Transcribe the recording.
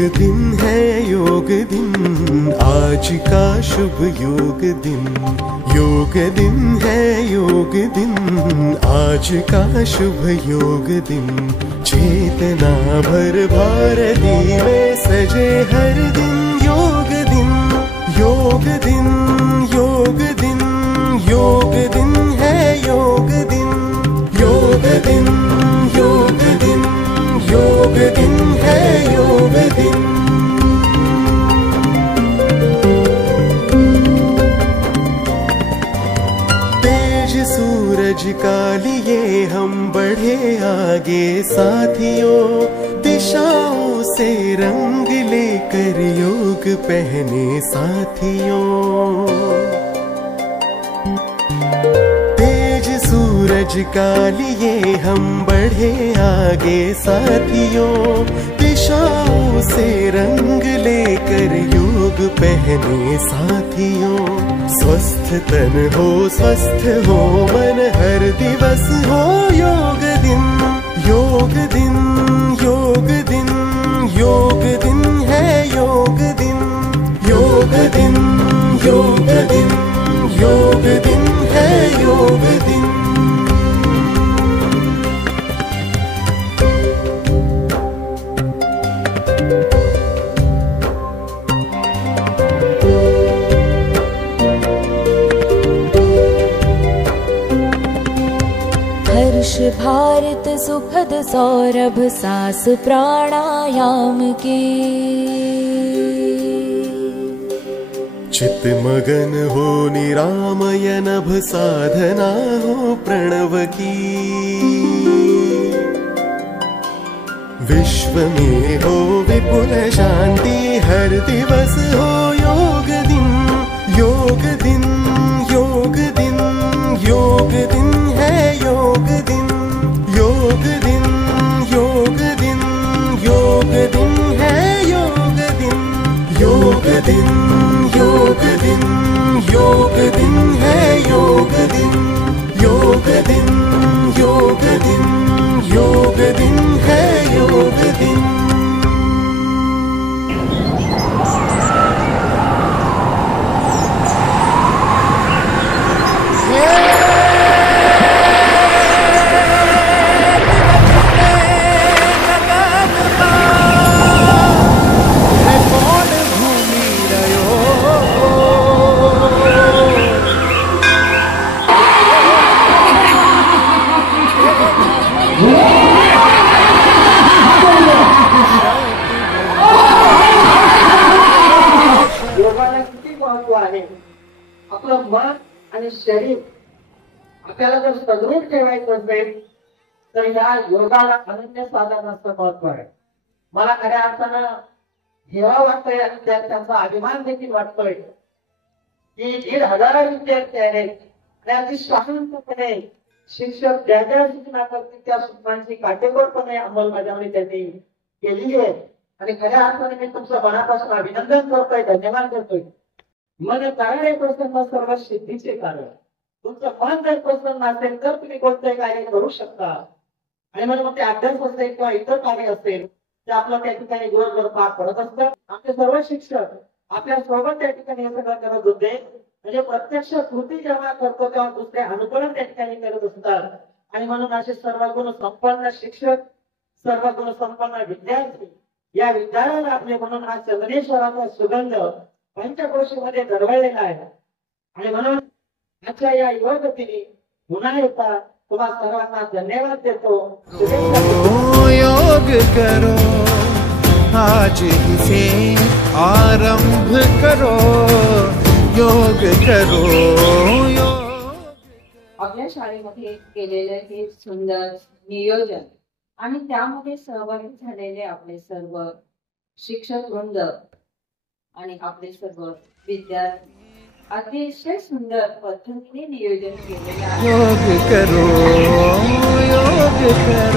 दिन है योग दिन, आज का शुभ योग दिन। योग दिन है योग दिन, आज का शुभ योग दिन। चेतना भर भारती में सजे हर दिन योग दिन। योग दिन योग दिन योग दिन है योग दिन। योग दिन योग दिन योग दिन है योग दिन। तेज सूरज का लिए हम बढ़े आगे साथियों, दिशाओं से रंग लेकर योग पहने साथियों। सूरज का लिए हम बढ़े आगे साथियों, दिशाओं से रंग लेकर योग पहने साथियों। स्वस्थ तन हो स्वस्थ हो मन, हर दिवस हो योग दिन। योग दिन योग दिन योग दिन है योग दिन। योग दिन योग दिन योग दिन है योग दिन। हर्ष भारत सुखद सौरभ सांस प्राणायाम के। चित मगन हो निरामय नभ साधना हो प्रणव की। विश्व में हो विपुल शांति, हर दिवस हो योग दिन। योग दिन योग दिन योग दिन है योग दिन। योग दिन योग दिन योग दिन है योग दिन। योग दिन योग दिन योग दिन है योग दिन। योग दिन योग दिन योग दिन है योग दिन। योगाला किती महत्व आहे। आपलं मन आणि शरीर आपल्याला जर सदृढ ठेवायचं असेल तर या योगाला अनन्य साधनाचं महत्व आहे। मला खऱ्या अर्थानं हेवा वाटतोय आणि त्यांचा अभिमान देखील वाटतोय की 1,500 विद्यार्थी आहेत आणि अगदी शांतपणे शिक्षक ज्या ज्या सूचना करतील त्या सूचनांची काटेकोरपणे अंमलबजावणी त्यांनी केलेली आहे। आणि खऱ्या अर्थाने मी तुमचं मनापासून अभिनंदन करतोय, धन्यवाद करतोय। मन कारण प्रसन्न सर्व सिद्धीचे कारण। तुमचं मन जर प्रसन्न असेल तर तुम्ही कोणतंही कार्य करू शकता। आणि म्हणून ते अभ्यास असेल किंवा इतर कार्य असेल ते आपलं त्या ठिकाणी दिवसभर पार पडत असतं। आमचे सर्व शिक्षक आपल्या सोबत त्या ठिकाणी हे सगळं करत होते। म्हणजे प्रत्यक्ष कृती जेव्हा करतो तेव्हा दुसरे अनुकरण त्या ठिकाणी करत असतात। आणि म्हणून असे सर्व गुण संपन्न शिक्षक, सर्व गुण संपन्न विद्यार्थी या विद्यालयाला आपले म्हणून हा चंद्रेश्वराचा सुगंध पंचकोशीमध्ये दरवळलेला आहे। आणि म्हणून आजच्या या युवतीने पुन्हा एकदा तुम्हा सर्वांना धन्यवाद देतो। योग करो आज ही से आरंभ करो, योग करो योग। आपल्या शाळेमध्ये केलेले हे सुंदर नियोजन आणि त्यामध्ये सहभागी झालेले आपले सर्व शिक्षक वृंद आणि आपले सर्व विद्यार्थी अतिशय सुंदर पद्धतीने नियोजन केलेले आहे। योग करो योग करो।